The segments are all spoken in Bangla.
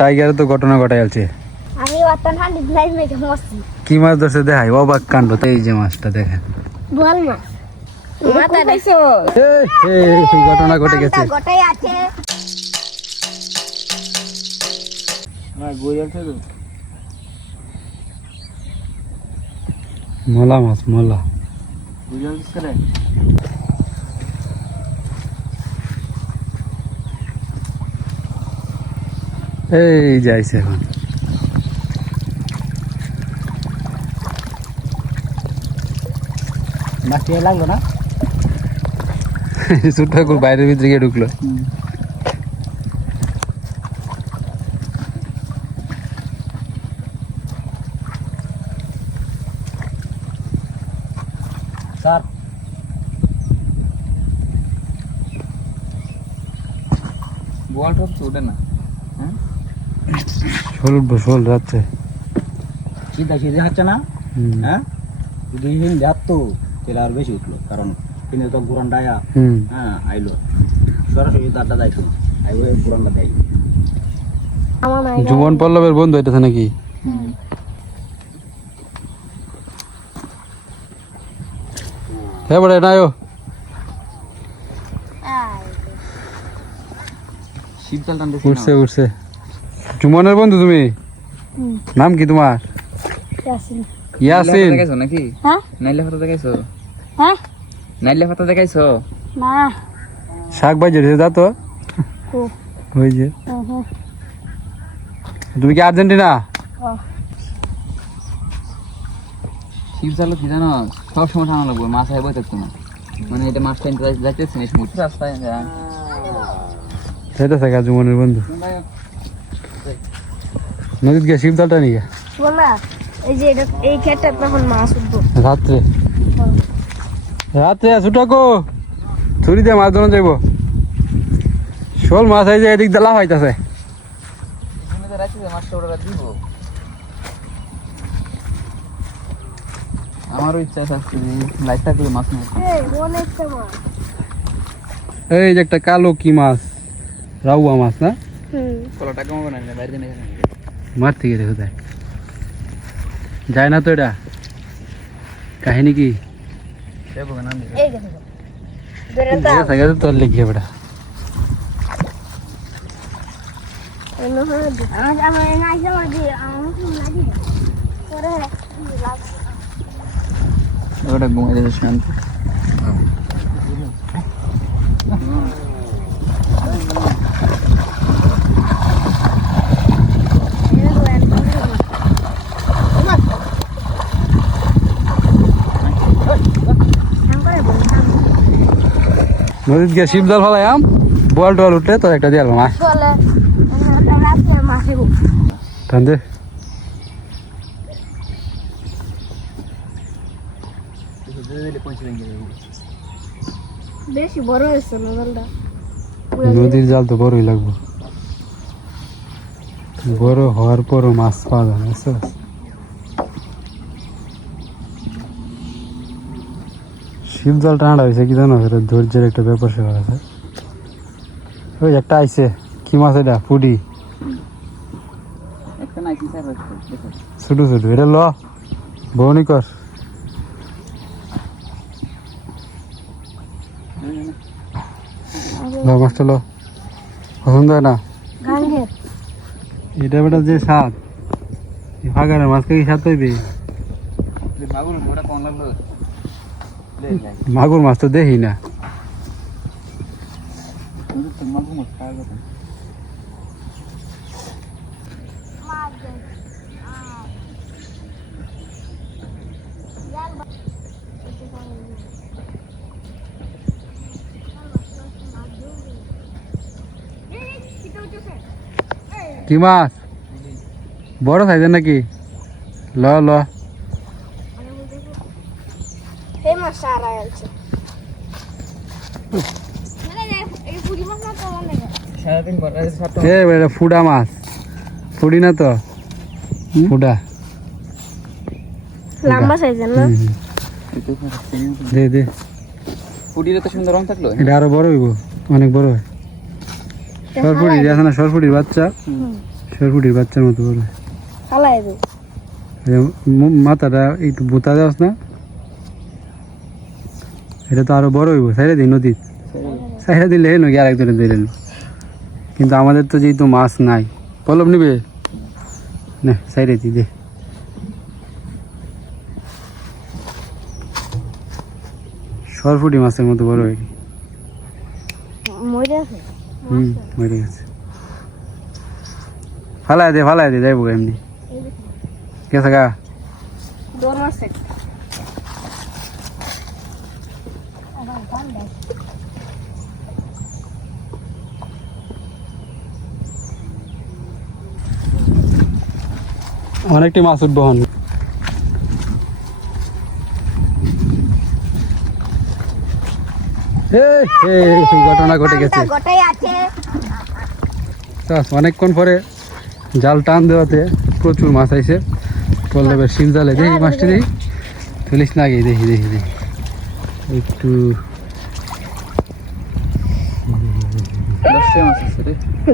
টাইগার তো ঘটনা ঘটাই আছে। আমি ওয়াতান হান্ডি লাইভ মেকে মস্তি কি মাছ ধরছে দেখাই অবাক কাণ্ড। তো এই যে মাছটা দেখেন, বল মাছ মাথা দেখছো এই ঘটনা ঘটে গেছে। গোটাই আছে মোলা মাছ, মোলা। এই যাইছে এখন। মাটিয়ে লাগলো না, ছোট ঠাকুর বাইরের ভিতরে গিয়ে ঢুকলো। স্যার বল টপ ছুটে না। শোল উঠবো, শোল যাচ্ছে। সিধা সিধে হচ্ছে না। হ্যাঁ যদি যাত তো তেল আর বেশি উঠলো, কারণ কিনে তো গুরান ডায়া। হ্যাঁ আইলো সরাসরি দাঁড়টা যাইতো, আইলো গুরানটা দেয়। জুমন পল্লবের বন্ধু হইতেছে নাকি? হ্যাঁ বড় নাইও শীতকাল টানতে উঠছে উঠছে। জুমনের বন্ধু তুমি? নাম কি তোমার? ইয়াসিন ইয়াসিন। দেখাইছো নাকি? হ্যাঁ নাইলে ফটো দেখাইছো? হ্যাঁ নাইলে ফটো দেখাইছো? না শাক ভাই যেতে যা তো। কো ওই যে। ওহো তুমি কি আর্জেন্টিনা? শীতকালে কি জানো সব সময় টানা লাগবে, মাছ হয় বই থাকতো না। মানে এটা মাছ টাইম যাইতেছে না সমুদ্র রাস্তায়। যাইতেছে গা জুমনের বন্ধু নদীত গিয়ে শিবদালটা নিয়ে বলা এই যে এটা এই খেটটা তখন মাছ উঠবো রাত্রে। রাত্রে ছুটাকো ছুরি দিয়ে মাছ ধরুন যাইব। শোল মাছ এই যে এদিক দিয়ে লাভ হইতাছে। আমারও ইচ্ছা আছে লাইট থাকলে মাছ মাছ। অনেকটা মাছ এই যে একটা কালো কি মাছ, রাউয়া মাছ না? কলাটা কমাবো না বাইরে নিয়ে মার থেকে দেখো দেখ যায় না তো। এটা কাহিনী কি? এই দেখো বেরটা তোর লেগে বেটা আমার নাই যাওয়া দিয়ে আমার লাগি করে লাগ ওটা ঘুমাই দিয়েছে শান্তি। নদীত গিয়ে শিব জাল ফেলাই আম বল টল উঠলে তো একটা দিয়ে মাছ চলে রাতে মাছ দেবো টান বেশি বড় হয়েছে নদলটা নদীর জাল তো বড়ই লাগবে। বড় হওয়ার পরও মাছ পাওয়া যায় না। শিব জাল টানা হয়েছে কি জানো, এটা ধৈর্যের একটা ব্যাপার সেবার আছে। ওই একটা আইছে কি মাছ এটা? পুডি ছোট ছোট। এটা ল বউনি কর। মাছটা লো পছন্দ হয় না এটা বেটা যে স্বাদ। ফাঁকারে মাছ কি স্বাদ পাইবে? মাগুর মাছ তো দেখি না। কি মাছ? বড় সাইজের নাকি? ল ল এই মাছ সারা আছে ফুডা মাছ। ফুডি না তো ফুডা লম্বা সাইজের না? দে দে। ফুটির তো সুন্দর রং থাকলো। এটা আরো বড় হইব, অনেক বড় হয়। সরপুরি আছে না, সরপুরির বাচ্চা সরপুটির বাচ্চার মতো বড় ফালাই দে মাথাটা একটু বোতা দেওয়াস না এটা তো আরো বড় হইব সাইডে দিই নদীর সাইডে দিলে নদী আর একজনে ধরে নিল কিন্তু আমাদের তো যেহেতু মাছ নাই পলব নিবে না সাইডে দিই দে সরপুটি মাছের মতো বড় হয়ে মরে আছে মরে গেছে ফালাই দে যাইবো এমনি গেছে গা দৌড় মারছে অনেকটি মাছ উঠবো হন ঘটনা ঘটে গেছে গোটাই আছে অনেকক্ষণ পরে জাল টান দেওয়াতে প্রচুর মাছ আইছে পল্লবের শিল জালে দেখি মাছটি দেখি চলিস না আগে দেখি একটু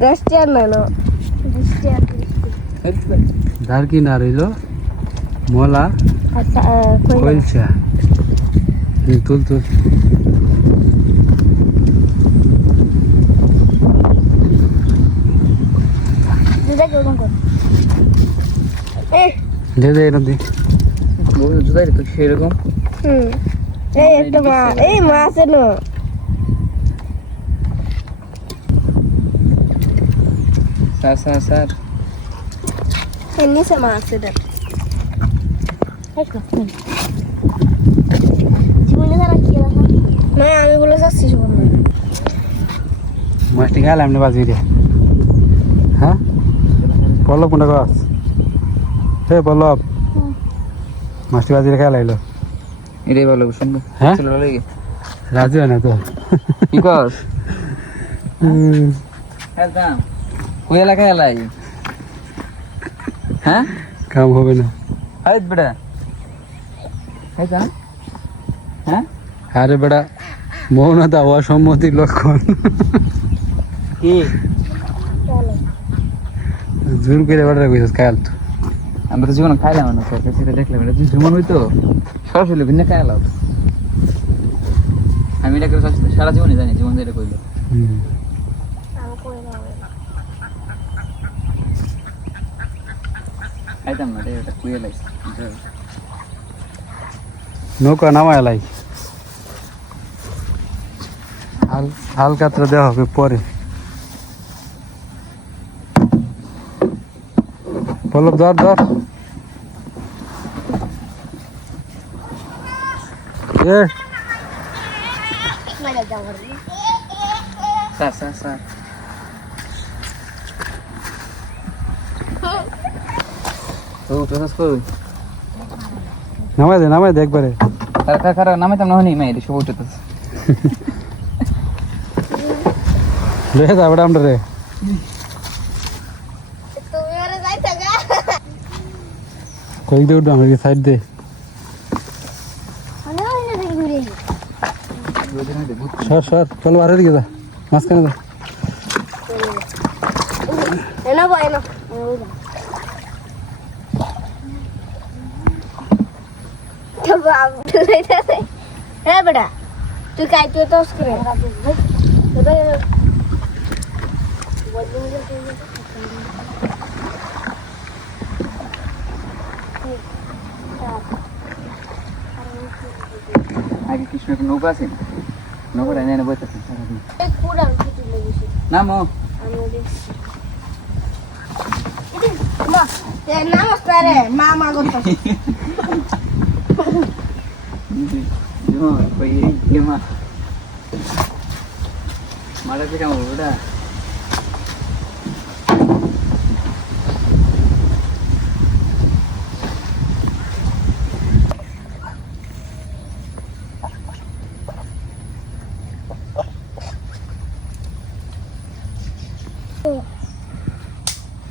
10 টাকা না 20 টাকা ধার কি না রইল মোলা আচ্ছা কইলছা তুল দুটা কেমন কর দে নদী জুদাই তো সেরকম এই একটা মাছ এলো স্যার এই নিচে মাছ এটা না আমি বলে যাচ্ছি সব মাছটি খাইলাম এমনি বাজি দিয়ে হ্যাঁ পল্লব কোনটা গাছ হে পল্লব মাছটি বাজি দিয়ে খাইলা এলো এটাই ভালো শুনবো হ্যাঁ চলো লাগে রাজি হয় না তো কি কস একদম কোই এলাকায় এলাই হ্যাঁ কাম হবে না হাইত বেটা হাইত হ্যাঁ আরে বেটা মৌনতা অসম্মতির লক্ষণ কি জোর করে বেটা কইছিস কাল তো আমরা তো জীবন খাইলাম না স্যার সেটা দেখলাম এটা তুই জীবন হইতো সরাসরি ভিন্ন খাইলাম আমি এটা করে সারা জীবনই জানি জীবন যেটা কইলো খাইতাম না রে এটা কুয়ে লাগছে নৌকা নামায় লাই হালকাত্রা দেওয়া হবে পরে পল্লব ধর এ স্যার ও প্রসেস কই নামায় দে একবারে খারাপ নামাইতাম না হনি মাই এটা সব উঠতেছে লে যা বেটা আমরা রে তুমি আরে যাইতা গা কই দে উঠ আমার সাইড দে মানে ওইনে দেখি ঘুরে সর চল বারে দিকে যা মাঝখানে যা এনা ভাই না হ্যাঁ বেটা তুই কাই তুই তো করে আগে কৃষ্ণ নৌকা আছে নৌকাটা এনে বইতেছে সারাদিন পুরান ছুটি লেগেছে নামো নমস্কার মামা করতে মারা কেমন ওটা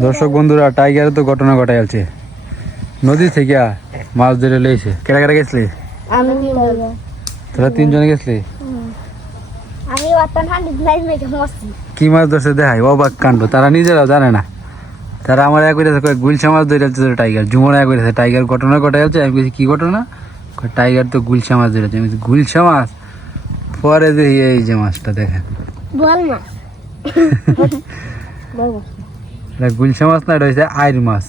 দর্শক বন্ধুরা টাইগারে তো ঘটনা ঘটাই আছে নদী থেকে মাছ ধরে লইছে কেটা কেটা গেছলি আমি তোরা তিনজনে গেছলি আমি ওয়াটান হান্ডি লাইভ মেকে মস্তি কি মাছ ধরছে দেখাই অবাক কাণ্ড তারা নিজেরাও জানে না তারা আমার এক করেছে গুলশা মাছ ধরে যাচ্ছে টাইগার, জুমন এক করেছে টাইগার ঘটনা ঘটে যাচ্ছে। আমি বলছি কি ঘটনা? টাইগার তো গুলশা মাছ ধরেছে। আমি বলছি গুলশা মাছ? পরে দেখি এই যে মাছটা দেখেন, বল মাছ এটা গুলশা মাছ না, এটা হচ্ছে আইর মাছ।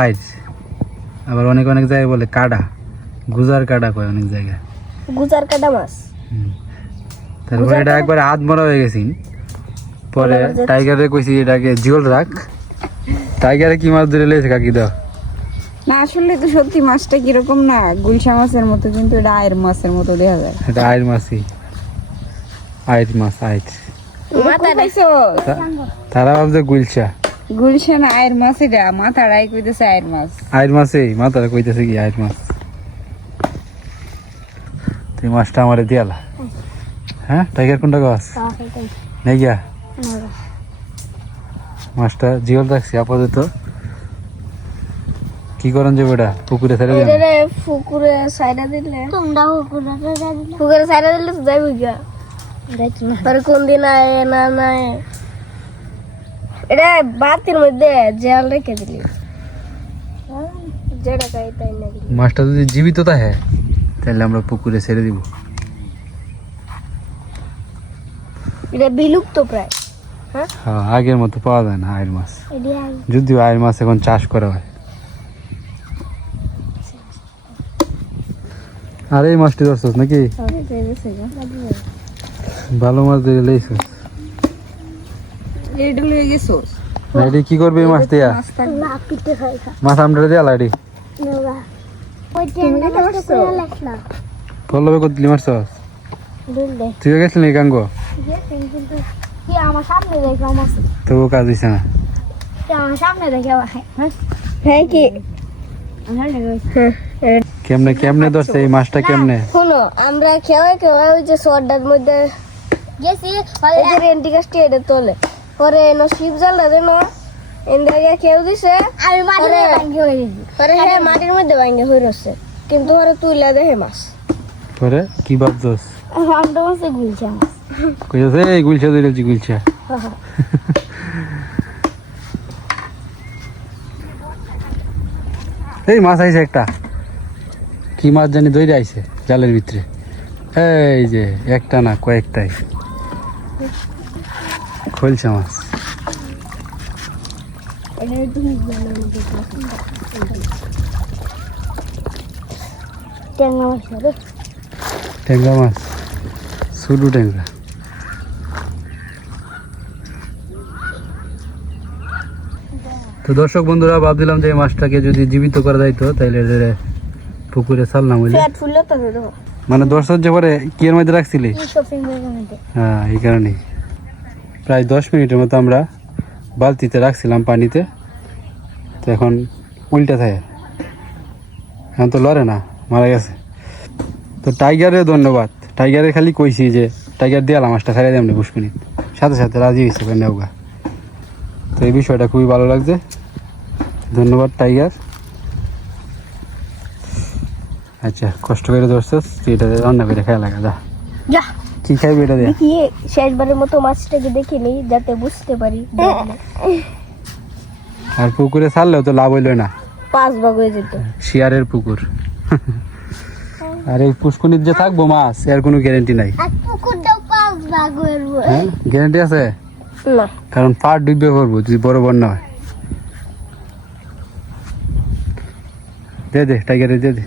আইর আবার অনেক অনেক জায়গায় বলে কাডা, গুজার কাডা কয় অনেক জায়গায়। গুজার কাটা মাছ। তারপরে এটা একবারে হাত মরা হয়ে গেছি। পরে টাইগারে কইছি এটাকে জিওল রাখ। টাইগারে কি মাছ ধরে লেছে কাকি দাও? না আসলে তো সত্যি মাছটা কিরকম না, গুলশা মাছের মতো, কিন্তু এটা আয়ের মাছের মতো দেখা যায়। এটা আইর মাছই, আইর মাছ আইর। খাইছো? তারা ভাবছে গুলশা, গুলশা না আয়ের মাছ, এটা মাথাড়াই কইতেছে আয়ের মাছ। আইর মাছই মাথারা কইতেছে কি আইর মাছ। তুই মাছটা আমারে দিয়ালা। হ্যাঁ টাইগার কোনটা গাছ নেই গিয়া? মাছটা জিওল রাখছি আপাতত। কি করেন যে বেটা পুকুরে ছেড়ে দেন? পুকুরে সাইডা দিলে তোমরা পুকুরে সাইডা দিলে তো যাইব গিয়া। আর কোন দিন আয় না নাই এটা বাতির মধ্যে জল রেখে দিলি, যেটা চাই তাই না। মাছটা যদি জীবিত থাকে তাহলে আমরা পুকুরে ছেড়ে দিব। এটা বিলুপ্ত প্রায়। হ্যাঁ হ্যাঁ আগের মতো পাওয়া যায় না আইর মাছ, এটা যদিও আইর মাছ এখন চাষ করা হয়। আর এই মাছটি ধরছস নাকি? ভালো মাছ ধরে লেইছস। এটা লয়ে গেছো? এটি কি করবে এই মাছ দিয়া? না পিঠে খাই খা মাছ আমরা দিয়া লাড়ি নোরা ওই টেঙ্গা মাছটা করে লাগলা পল্লবে কতলি মারছস? দুললে তুইও গেছিলি গাঙ্গো? কিন্তু কি আমার সামনে দেখো আমার তবু কাজ দিছে না। আমার সামনে দেখো হ্যাঁ কি কেমনে কেমনে ধরছে এই মাছটা কেমনে? শোনো আমরা খেয়ে ওই যে সোডার মধ্যে গেছি এই যে রেন্টি গাছটি এটা তোলে পরে এনো শিব জ্বালা দেন এন্ডাগে খেয়ে দিছে আমি মাটির মধ্যে ভাঙ্গি হয়ে গেছি পরে হ্যাঁ মাটির মধ্যে ভাঙ্গি হয়ে রছে কিন্তু পরে তুইলা দেখে মাছ পরে কি ভাবছস? আমরা মাছে গুলছে মাছ কইছে এই গুলছা ধরেছি গুলছা। এই মাছ আইছে একটা, কি মাছ জানি দইরে আইছে জালের ভিতরে। এই যে একটা না কয়েকটাই খোলসা মাছ। টেঙ্গা মাছ রে ট্যাংরা মাছ, শুধু ট্যাংরা। তো দর্শক বন্ধুরা ভাবছিলাম যে এই মাছটাকে যদি জীবিত করা যাইতো তাহলে এদের পুকুরে ছাড়লাম বুঝলি। ফ্যাট ফুললো তো দেখো মানে দর্শক যে পরে কি এর মধ্যে রাখছিলি? শপিং এর মধ্যে হ্যাঁ এই কারণেই প্রায় 10 মিনিটের মতো আমরা বালতিতে রাখছিলাম পানিতে। তো এখন উল্টে থাকে, এখন তো লড়ে না, মারা গেছে। তো টাইগারের ধন্যবাদ, টাইগারের খালি কইছি যে টাইগার দিয়ালাম মাছটা ছাড়িয়ে দেয় পুষ্পিনি, সাথে সাথে রাজি হয়েছে কন্যাউগা। তো এই বিষয়টা খুবই ভালো লাগছে, ধন্যবাদ টাইগার। আচ্ছা কষ্ট করে ধরছিস তুই, এটা রান্না করে খাওয়া লাগা যা। যা কি খাইবি এটা দিয়ে? দেখি শেষবারের মতো মাছটাকে দেখে নেই যাতে বুঝতে পারি। আর পুকুরে ছাড়লেও তো লাভ হইল না, 5 ভাগ হয়ে যেত। শিয়ারের পুকুর। আর এই পুষ্কনির যে থাকবো মাছ এর কোনো গ্যারেন্টি নাই। আর পুকুরটাও 5 ভাগ হয়ে হ্যাঁ গ্যারেন্টি আছে, না কারণ পার ডুববে পড়বো যদি বড় বন্যা হয়। দে দে টাইগারের দে দে,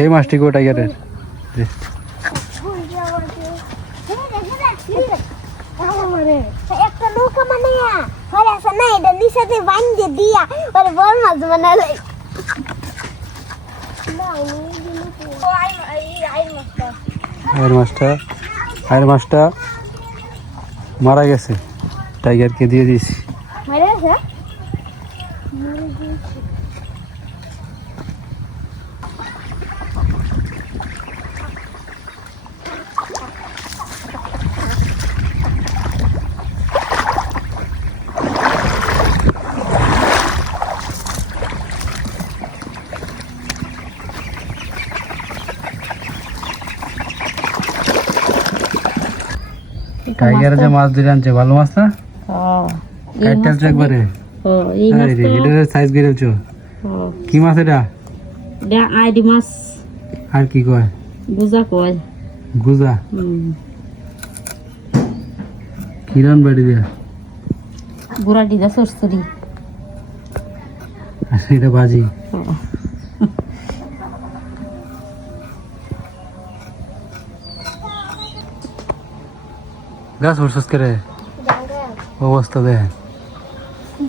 এই মাছটি গো টাইগারের দে। একটা নৌকা মানে হরে আছে না এটা নিচেতে বাঁধে দিয়া ওরে বড় মাছ বানালে আয়ের মাছটা মারা গেছে, টাইগারকে দিয়ে দিয়েছি। মারা গেছে টাইগার যে মাছ ধরে আনছে ভালো মাছ না এই কাটতে মাছটা একবারে এই আরে রে এটার সাইজ গিরেছো কি মাছ এটা আইডি মাছ আর কি কয় বুঝা কয় গুজা কিরণ বাড়ি দিয়া গুড়া ডিদা সরসরি আর এটা বাজি গাছ উঠছস করে অবস্থা দেখ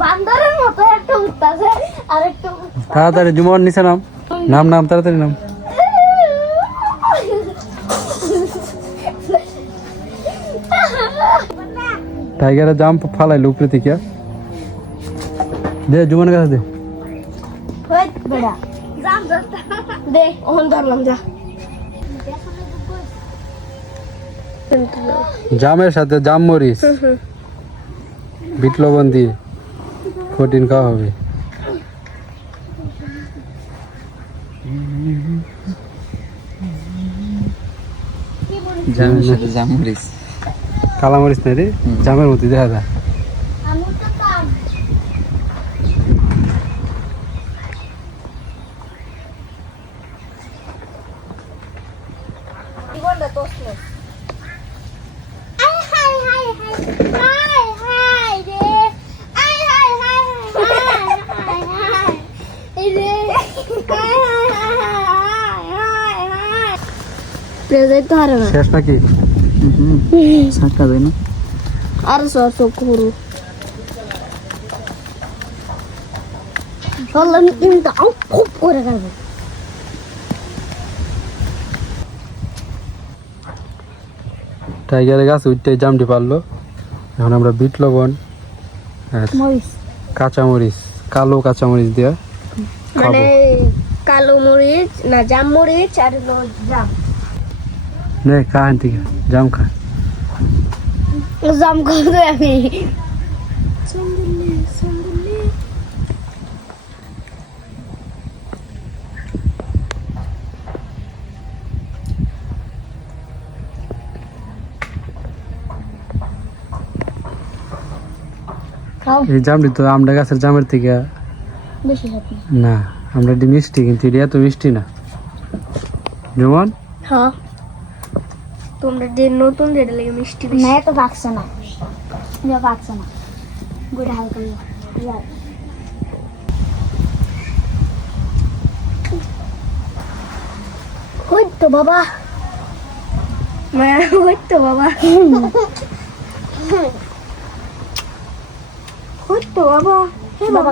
বান্দরের মতো একটা উঠতাছে আর একটা তাড়াতাড়ি জুমার নিচে নাম নাম নাম তাড়াতাড়ি নাম টাইগারের জাম ফালাইলো উপরে থেকে দে জুমানের কাছে দে হই বেড়া জাম দে ওহন ধরলাম যা জামের সাথে জাম মরিচ বিট লবণ দিয়ে কঠিন খাওয়া হবে জামরিস কালা মরিচ না রে জামের মধ্যে দেখা যায় আমি তো কাম ইগোন্ডা তোসলে আই হাই হাই হাই হাই রে আই হাই হাই হাই হাই রে হাই হাই হাই প্রেজেন্ট তো হারে না শেষ নাকি সাকা দেয় না আর সব করু বললাম কিন্তু খুব করে করবো টাইগারের গাছ উঠতে জামটি পারলো এখন আমরা বিট লবণ আর মরিচ কাঁচামরিচ কালো কাঁচামরিচ দিয়া মানে খাবো কালো মরিচ না জাম মরিচ আর হলো জাম নে খা থেকে জাম খা জাম খাবো আমি খাও এই জামটি তো আমরা গাছের জামের থেকে বেশি খাবি না আমরা এটি মিষ্টি কিন্তু এটা এত মিষ্টি না যেমন হ্যাঁ তোমরা যে নতুন যেটা লেগে মিষ্টি না এত পাকছে না পাকছে না গুড়া হালকা ওই তো বাবা ওই তো বাবা ওই তো বাবা হে বাবা